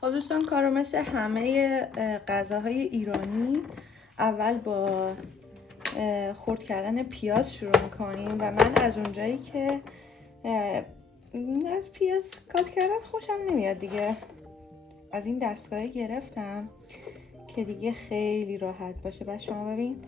خب دوستان، کارو مثل همه غذاهای ایرانی اول با خرد کردن پیاز شروع میکنیم و من از اونجایی که از پیاز کات کردن خوشم نمیاد دیگه، از این دستگاهی گرفتم که دیگه خیلی راحت باشه. بس شما ببین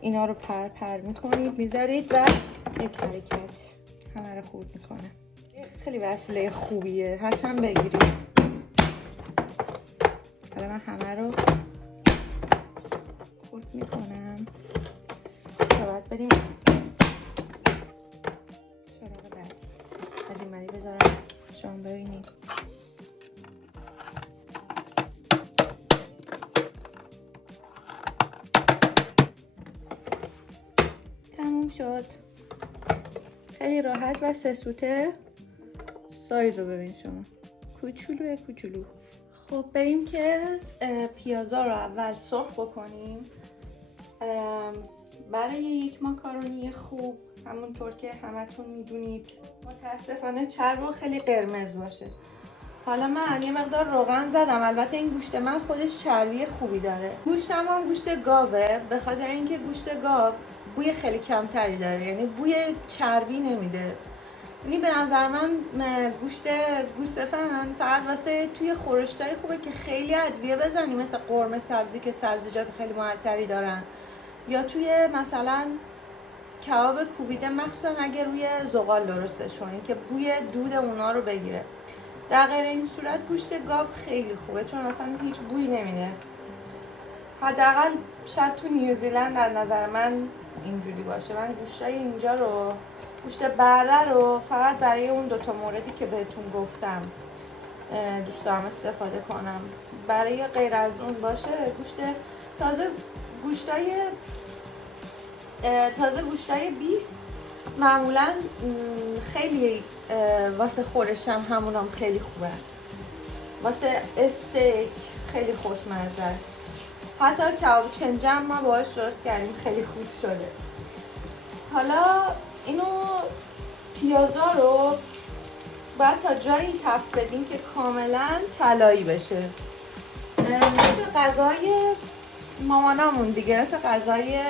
اینا رو پر میکنید میذارید و یک حرکت همه رو خورد میکنه. خیلی وسیله خوبیه، حتما بگیرید. حالا من همه رو خورد میکنم تا بعد بریم سراغ بعد. از این مری بذارم شما ببینید. تموم شد. خیلی راحت و سه سوته. سایز رو ببین شما، کوچولو کوچولو. خب بریم که پیازا رو اول سرخ بکنیم. برای یک ماکارونی خوب همونطور که همتون میدونید متاسفانه چرب خیلی قرمز باشه. حالا من یه مقدار روغن زدم، البته این گوشت من خودش چربی خوبی داره. گوشتم هم گوشت گاوه، به خاطر اینکه گوشت گاو بوی خیلی کمتری داره، یعنی بوی چربی نمیده. یعنی به نظر من گوشت فن فقط واسه توی خورشتای خوبه که خیلی ادویه بزنی، مثل قرمه سبزی که سبزیجات خیلی معطری دارن، یا توی مثلا کباب کوبیده، مخصوصا اگه روی زغال درستش کنین که بوی دود اونا رو بگیره. در غیر این صورت گوشت گاو خیلی خوبه چون اصلا هیچ بویی نمیده. حداقل شاید تو نیوزیلند در نظر من اینجوری باشه. من گوشتای اینجا رو، گوشت بره رو فقط برای اون دوتا موردی که بهتون گفتم دوست دارم استفاده کنم. برای غیر از اون باشه تازه گوشتای بیف معمولا خیلی واسه خورشم همونام خیلی خوبه، واسه استیک خیلی خوشمزه است. حتی کباب چنجم ما باهاش درست کردیم، خیلی خوب شده. حالا اینو پیازا رو باید تا جایی تفت بدیم که کاملا طلایی بشه، مثل غذای مامانامون دیگه، مثل غذای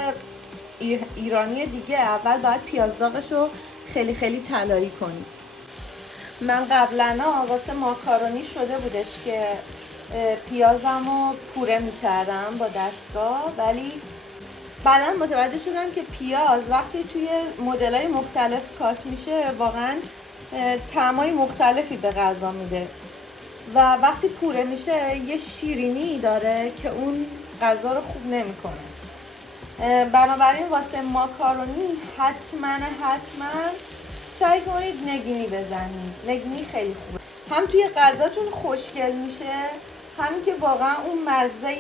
ایرانی دیگه. اول باید پیازداغش رو خیلی خیلی طلایی کنیم. من قبلا واسه ماکارونی شده بودش که پیازم رو پوره میکردم با دستگاه، ولی بعدا متوجه شدم که پیاز وقتی توی مدل‌های مختلف کات میشه واقعا طعمای مختلفی به غذا میده و وقتی پوره میشه یه شیرینی داره که اون غذا رو خوب نمیکنه. بنابراین واسه ماکارونی حتما سعی کنید نگینی بزنید. نگینی خیلی خوبه، هم توی غذاتون خوشگل میشه، همین که واقعا اون مزه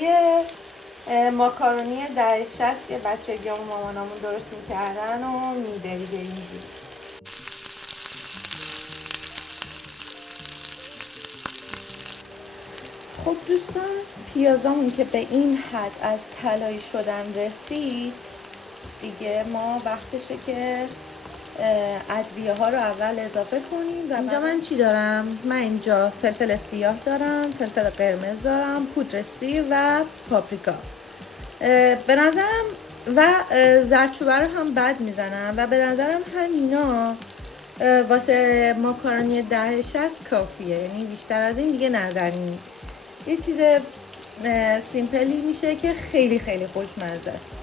ماکارونی دهه 60 که بچگیامون مامانامون درست میکردن و میده دیگه اینجوری. خب دوستان، پیازامون که به این حد از طلایی شدن رسید دیگه، ما وقتشه که ادویه ها رو اول اضافه کنیم. و اینجا من چی دارم؟ من اینجا فلفل سیاه دارم، فلفل قرمز دارم، پودر سیر و پاپریکا. به نظرم و زردچوبه رو هم بد میزنم و به نظرم همینا واسه ماکارونی دهه 60 کافیه، یعنی بیشتر از این دیگه نزنیم. یه چیز سیمپلی میشه که خیلی خیلی خوشمزه است.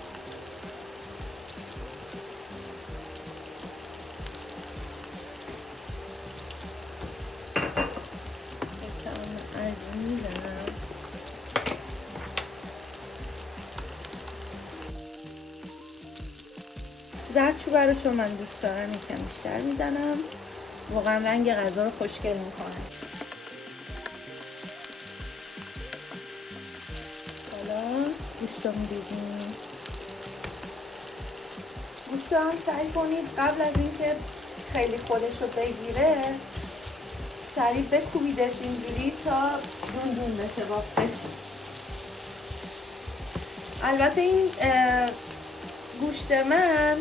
زردچوبه رو چون من دوست دارم یکم بیشتر میزنم، واقعا رنگ غذا رو خوشگل میکنه. حالا گوشت رو میریزیم. گوشت رو هم سعی کنید قبل از اینکه خیلی خودش رو بگیره سریع بکوبیدش اینجوری تا دون دون بشه بافتش. البته این گوشت من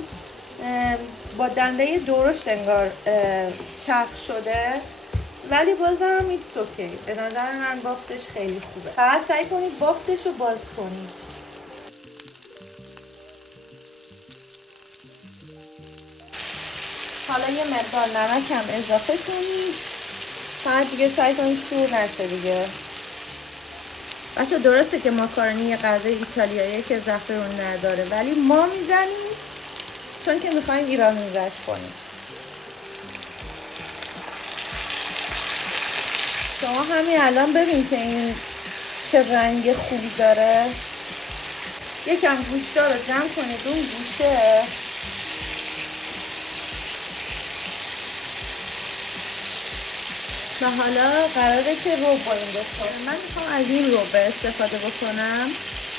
با دنده درشت انگار چرخ شده ولی بازم ایتس اوکی. به نظر من بافتش خیلی خوبه. فقط سعی کنید بافتش رو باز کنید. حالا یه مقدار نمک هم اضافه کنید. فقط دیگه سعی کنید شور نشه دیگه. بچه درسته که ماکارونی یه غذای ایتالیاییه که زعفرون نداره، ولی ما میزنیم چون که میخوایم ایرانیزش کنیم. شما همین الان ببین که این چه رنگ خوبی داره. یکم گوشتا رو جمع کنید اون گوشه. و حالا قراره که رب باید بکنم. من میخوام از این رب استفاده بکنم.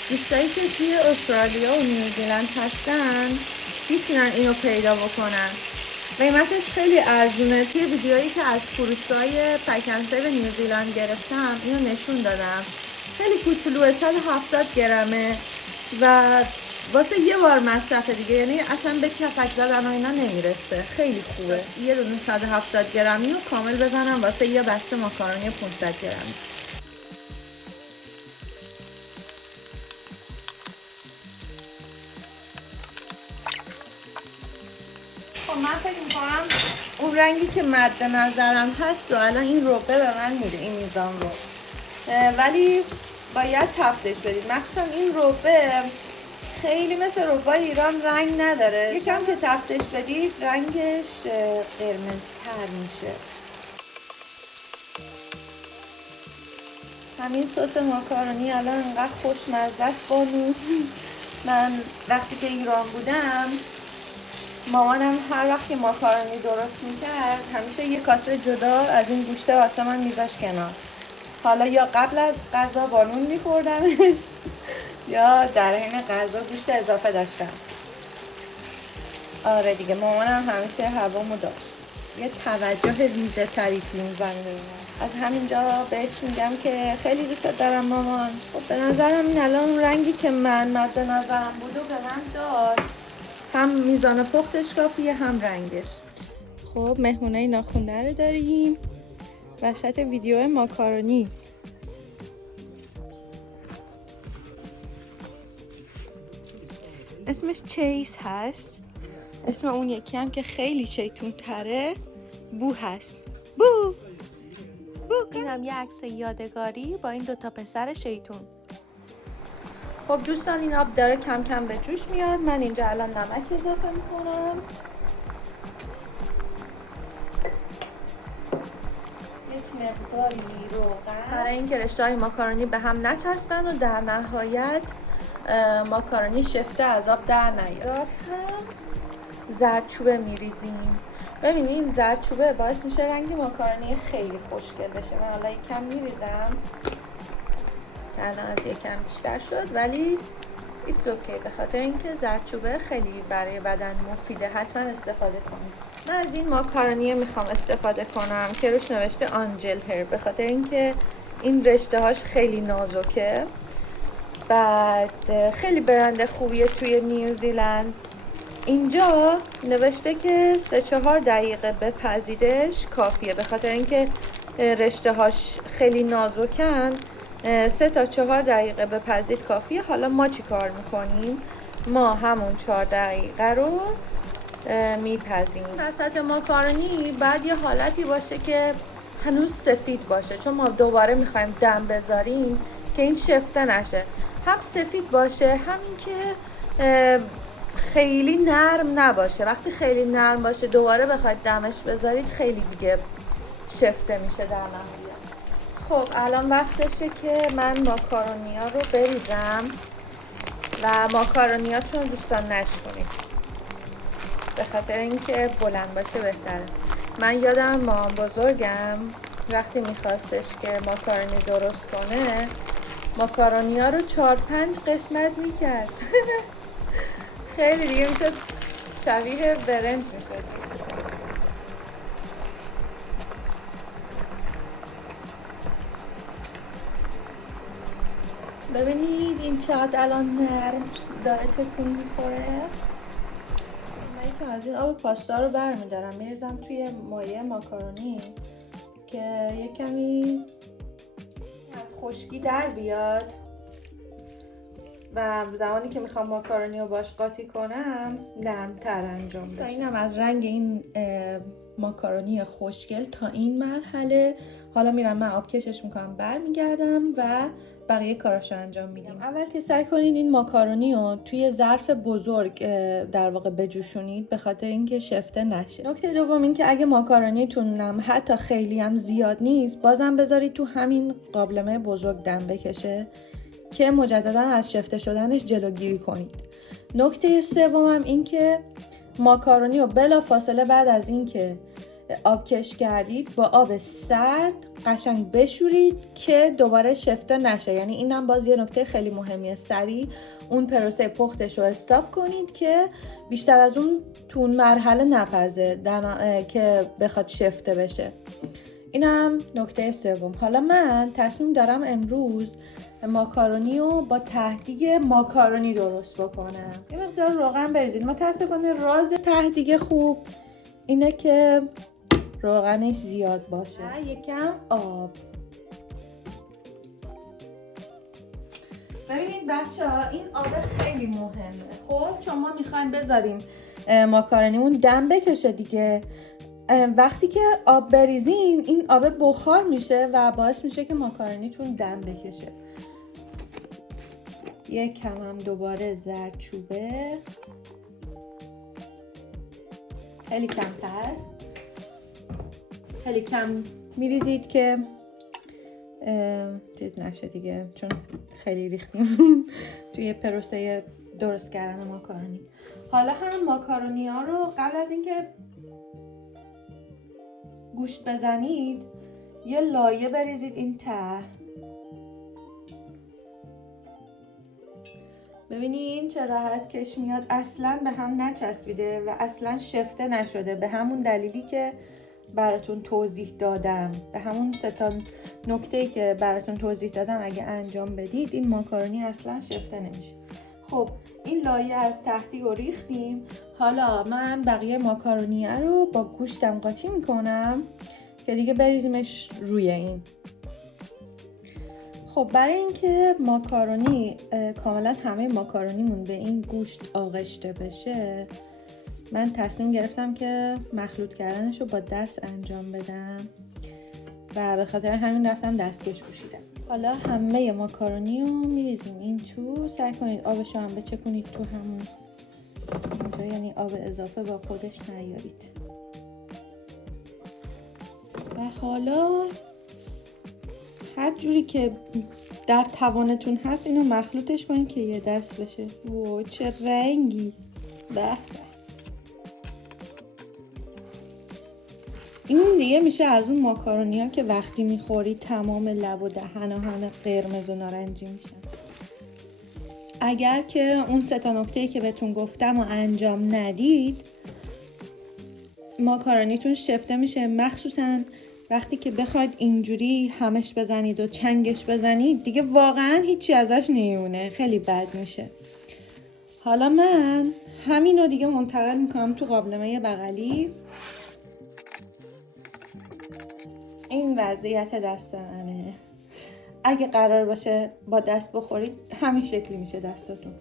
دوستایی که توی استرالیا و نیوزیلند هستن میتونن اینو پیدا بکنن. قیمتش خیلی ارزونه. توی ویدیویی که از فروشگاه پکنسه به نیوزیلند گرفتم اینو نشون دادم. خیلی کوچولوه، 170 گرمه و واسه یه بار مصرف دیگه، یعنی اصلا به کفک زدن و اینا نمیرسه. خیلی خوبه. یه دونه 170 گرمی رو کامل بزنم واسه یه بسته ماکارونی 500 گرمی. خب من فکر میکنم اون رنگی که مد نظرم هست و الان این ربه به من میده، این میزان رو، ولی باید تفتش بدید. مخصوصا این ربه خیلی مثل ربای ایران رنگ نداره. یکم که تفتش بدید رنگش قرمزتر میشه. همین سس ماکارونی الان انقدر خوشمزه است بانو. من وقتی که ایران بودم مامانم هر وقت ماکارونی درست میکرد همیشه یه کاسه جدا از این گوشته واسه من میذاشت کنار. حالا یا قبل از غذا با نون میخوردمش یا در حین غذا گوشت اضافه داشتم. آره دیگه مامانم همیشه هوامو داشت. یه توجه ویژه تری تو این زمینه. از همینجا بهش میگم که خیلی دوست دارم مامان. خب به نظرم این الان رنگی که من مد نظرم بود و به من داد. هم میزان پختش کافیه هم رنگش. خب مهمونه ناخونده رو داریم وسط ویدیو ماکارونی. اسمش چیز هست. اسم اون یکی هم که خیلی شیطون تره بو هست. بو اینم یه عکس یادگاری با این دوتا پسر شیطون. خب دوستان این آب داره کم کم به جوش میاد. من اینجا الان نمک اضافه میکنم. یک مقداری روغن برای اینکه رشته‌های ماکارونی به هم نچسبن و در نهایت ماکارونی شفته از آب در نیاد. هم زردچوبه میریزیم. ببینید این زردچوبه باعث میشه رنگ ماکارونی خیلی خوشگل بشه. من حالا یکم میریزم که الان از یکم بیشتر شد، ولی ایتس اوکی به خاطر اینکه زردچوبه خیلی برای بدن مفیده. حتما استفاده کنید. من از این ماکارونی میخوام استفاده کنم که روش نوشته آنجل هر، به خاطر اینکه این رشته هاش خیلی نازکه. بعد خیلی برند خوبیه توی نیوزیلند. اینجا نوشته که 3-4 دقیقه بپزیدش کافیه، به خاطر اینکه رشته هاش خیلی نازکن. 3 تا 4 دقیقه بپزید کافیه. حالا ما چی کار میکنیم؟ ما همون 4 دقیقه رو میپزیم. وسط ماکارونی بعد یه حالتی باشه که هنوز سفید باشه، چون ما دوباره میخوایم دم بذاریم که این شفته نشه. هم سفید باشه همین که خیلی نرم نباشه. وقتی خیلی نرم باشه دوباره بخواید دمش بذارید خیلی دیگه شفته میشه در نهایت. خب الان وقتشه که من ماکارونیا رو بریزم و ماکارونیاتون دوستان نشکنید به خاطر اینکه بلند باشه بهتره. من یادم مامان بزرگم وقتی میخواستش که ماکارونی درست کنه ماکارونیا رو 4-5 قسمت میکرد. خیلی دیگه میشد شبیه برنج میشد. ببینید این چقدر الان نرم داره تکون میخوره. من یکم از این آب پاستا رو برمیدارم میریزم توی مایه ماکارونی که خشکی در بیاد و زمانی که میخوام ماکارونی رو باش قاطی کنم نرم‌تر انجام بشه. اینم از رنگ این ماکارونی خوشگل تا این مرحله. حالا میرم من آبکشش میکنم، برمیگردم و بقیه کاراشو انجام میدیم. اول که سعی کنید این ماکارونی رو توی ظرف بزرگ در واقع بجوشونید به خاطر اینکه شفته نشه. نکته دوم این که اگه ماکارونیتون حتی خیلی هم زیاد نیست، بازم بذارید تو همین قابلمه بزرگ دم بکشه که مجددا از شفته شدنش جلوگیری کنید. نکته سومم این که ماکارونی رو بلا فاصله بعد از اینکه آبکش کردید با آب سرد قشنگ بشورید که دوباره شفته نشه. یعنی اینم باز یه نکته خیلی مهمیه، سریع اون پروسه پختش رو استاپ کنید که بیشتر از اون تو اون مرحله نپزه که بخواد شفته بشه. اینم نکته سوم. حالا من تصمیم دارم امروز ماکارونی رو با ته‌دیگ ماکارونی درست بکنم. یه مقدار روغن بریزید. متاسفانه راز ته‌دیگ خوب اینه که روغنش زیاد باشه. یکم آب. ببینید بچه‌ها این آب خیلی مهمه. خب چون ما میخوایم بذاریم ماکارونیمون دم بکشه دیگه، وقتی که آب بریزین این آب بخار میشه و باعث میشه که ماکارونیتون دم بکشه. یک کم هم دوباره زردچوبه، خیلی کمتر، خیلی کم میریزید که چیز نشه دیگه، چون خیلی ریختیم توی پروسه درست کردن ماکارونی. حالا هم ماکارونی ها رو قبل از اینکه گوشت بزنید یه لایه بریزید این ته. ببینین چه راحت کش میاد، اصلا به هم نچسبیده و اصلا شفته نشده، به همون دلیلی که براتون توضیح دادم، به همون سه تا نکته‌ای که براتون توضیح دادم اگه انجام بدید این ماکارونی اصلا شفته نمیشه. خب این لایه از ته‌دیگ رو ریختیم. حالا من بقیه ماکارونی رو با گوشتم قاطی میکنم که دیگه بریزیمش روی این. خب برای اینکه ماکارونی کاملا همه ماکارونیمون به این گوشت آغشته بشه، من تصمیم گرفتم که مخلوط کردنش رو با دست انجام بدم و به خاطر همین رفتم دستکش پوشیدم. حالا همه ماکارونی رو میریزیم این تو. سعی کنید آبش رو هم بچکونید تو همون اینجا، یعنی آب اضافه با خودش نیارید. و حالا هر جوری که در توانتون هست اینو مخلوطش کنید که یه دست بشه. وای چه رنگی، به این دیگه میشه از اون ماکارونی ها که وقتی میخوری تمام لب و دهن و همه قرمز و نارنجی میشن. اگر که اون سه تا نکته‌ای که بهتون گفتم و انجام ندید ماکارونیتون شفته میشه، مخصوصا وقتی که بخواید اینجوری همش بزنید و چنگش بزنید دیگه واقعا هیچی ازش نمیمونه، خیلی بد میشه. حالا من همین رو دیگه منتقل میکنم تو قابلمه بغلی. این وضعیت دست منه. اگه قرار باشه با دست بخورید همین شکلی میشه دستتون.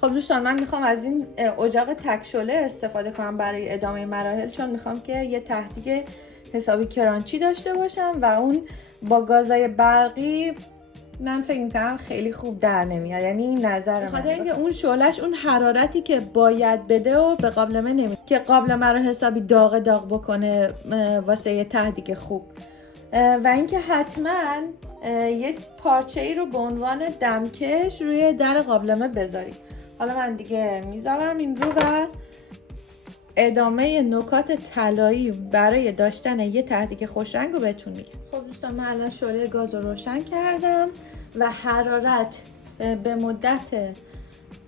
خب دوستان من میخوام از این اجاق تکشله استفاده کنم برای ادامه مراحل، چون میخوام که یه ته‌دیگ حسابی کرانچی داشته باشم و اون با گازای برقی من فکر میکنم خیلی خوب در نمیاد. یعنی این نظر من، بخاطر اینکه اون شعله‌اش اون حرارتی که باید بده و به قابلمه نمیده که قابلمه رو حسابی داغ بکنه واسه یه ته‌دیگ خوب. و اینکه حتما یک پارچه‌ای رو به عنوان دمکش روی در قابلمه بذارید. حالا من دیگه میذارم این رو و ادامه نکات طلایی برای داشتن یه ته‌دیگ خوش رنگ رو بهتون میگم. خب دوستان من الان شعله گاز رو روشن کردم و حرارت به مدت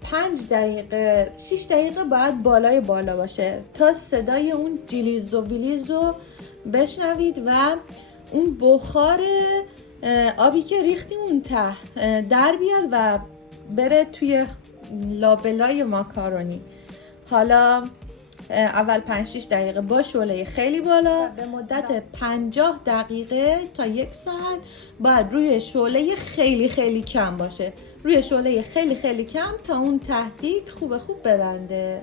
5 دقیقه 6 دقیقه باید بالای بالا باشه تا صدای اون جلیز و ویلیز رو بشنوید و اون بخار آبی که ریختیم اون ته در بیاد و بره توی لابلای ماکارونی. حالا اول 5-6 دقیقه با شعله خیلی بالا، به مدت 50 دقیقه تا 1 ساعت باید روی شعله خیلی خیلی کم باشه، روی شعله خیلی خیلی کم تا اون تهدیگ خوب ببنده.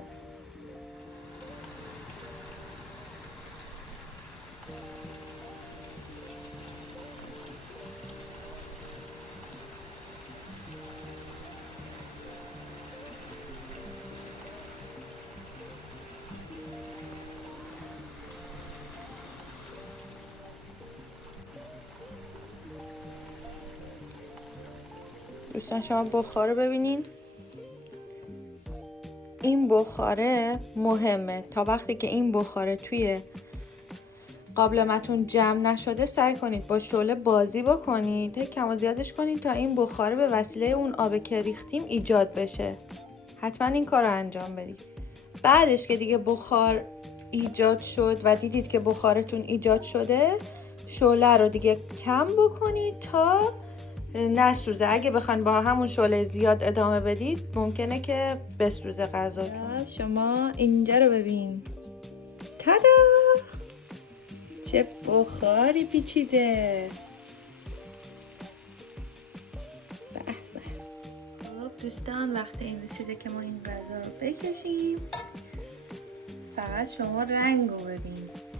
دوستان شما بخار رو ببینین، این بخاره مهمه. تا وقتی که این بخاره توی قابلمتون جمع نشده سعی کنید با شعله بازی بکنید، کم و زیادش کنید تا این بخاره به وسیله اون آب که ریختیم ایجاد بشه. حتما این کار رو انجام بدید. بعدش که دیگه بخار ایجاد شد و دیدید که بخارتون ایجاد شده، شعله رو دیگه کم بکنید تا نسوزه. اگه بخواید با همون شعله زیاد ادامه بدید ممکنه که بسوزه غذاتون. شما اینجا رو ببین، تادا، چه بخاری پیچیده. به به. خب دوستان وقت این رسیده که ما این غذا رو بکشیم. فقط شما رنگ رو ببینید.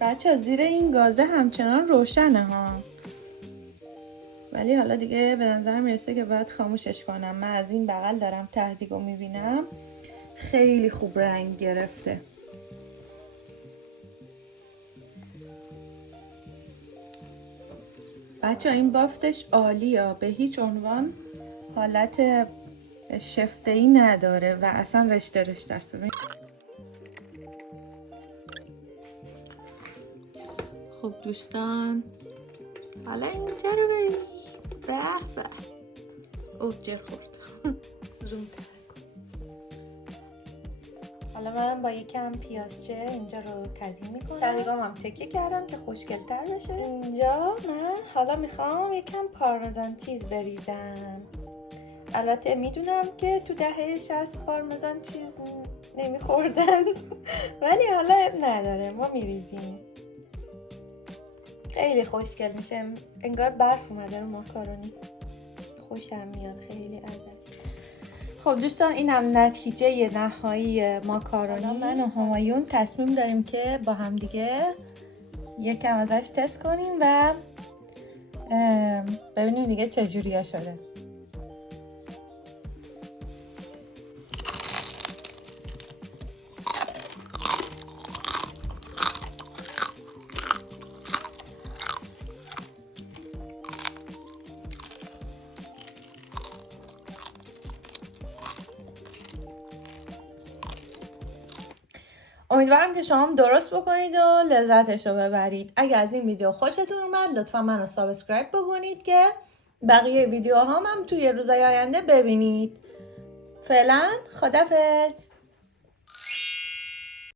بچه زیر این گازه همچنان روشنه ها، ولی حالا دیگه به نظر میرسه که باید خاموشش کنم. من از این بغل دارم تهدیگو میبینم، خیلی خوب رنگ گرفته. بچه این بافتش عالیه، به هیچ عنوان حالت شفته‌ای نداره و اصلا رشته رشته است. خب دوستان حالا اینجا رو ببینید. به به، اوه جر خورد. زوم تر کن. حالا من با یکم پیازچه اینجا رو تزیین میکنم. تقریبا هم تکیه کردم که خوشگل‌تر بشه. اینجا من حالا میخوام یکم پارمزان چیز بریزم. البته میدونم که تو دهه 60 پارمزان چیز نمیخوردن ولی حالا اب نداره، ما میریزیم. خیلی خوشگل میشه، انگار برف اومده رو ماکارونی. خوشم میاد خیلی ازش. خب دوستان اینم نتیجه نهایی ماکارونی. من و همایون تصمیم داریم که با هم دیگه یکم ازش تست کنیم و ببینیم دیگه چجوری شده. امیدوارم که شما هم درست بکنید و لذتش رو ببرید. اگر از این ویدیو خوشتون اومد لطفا منو سابسکرایب بکنید که بقیه ویدیوهام هم توی روزهای آینده ببینید. فعلا خدافظ.